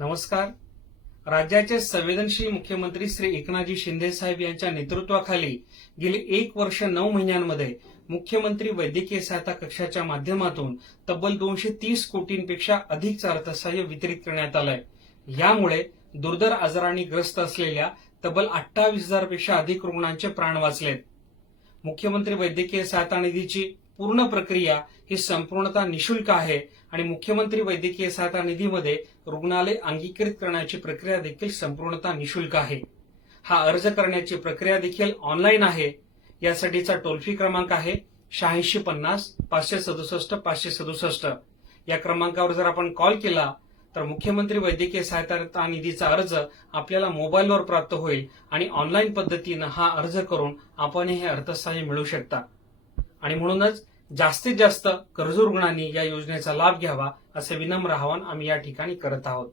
नमस्कार. राज्याचे संवेदनशील मुख्यमंत्री श्री एकनाथजी शिंदे साहेब यांच्या नेतृत्वाखाली गेले एक वर्ष नऊ महिन्यांमध्ये मुख्यमंत्री वैद्यकीय सहायता कक्षाच्या माध्यमातून तब्बल दोनशे तीस कोटींपेक्षा अधिकचं अर्थसहाय्य वितरित करण्यात आलंय. यामुळे दुर्धर आजारांनी ग्रस्त असलेल्या तब्बल अठ्ठावीस हजारपेक्षा अधिक रुग्णांचे प्राण वाचलेत. मुख्यमंत्री वैद्यकीय सहायता निधीची पूर्ण प्रक्रिया ही संपूर्णतः निशुल्क आहे आणि मुख्यमंत्री वैद्यकीय सहायता निधीमध्ये रुग्णालय अंगीकृत करण्याची प्रक्रिया देखील संपूर्णतः निशुल्क आहे. हा अर्ज करण्याची प्रक्रिया देखील ऑनलाईन आहे. यासाठीचा टोल फ्री क्रमांक आहे शहाऐंशी पन्नास पाचशे सदुसष्ट पाचशे सदुसष्ट. या क्रमांकावर जर आपण कॉल केला तर मुख्यमंत्री वैद्यकीय सहायता निधीचा अर्ज आपल्याला मोबाईलवर प्राप्त होईल आणि ऑनलाईन पद्धतीनं हा अर्ज करून आपण हे अर्थसहाय्य मिळू शकता. आणि म्हणूनच जास्तीत जास्त कर्ज रुग्णांनी या योजनेचा लाभ घ्यावा असे विनम्र आवाहन आम्ही या ठिकाणी करत आहोत.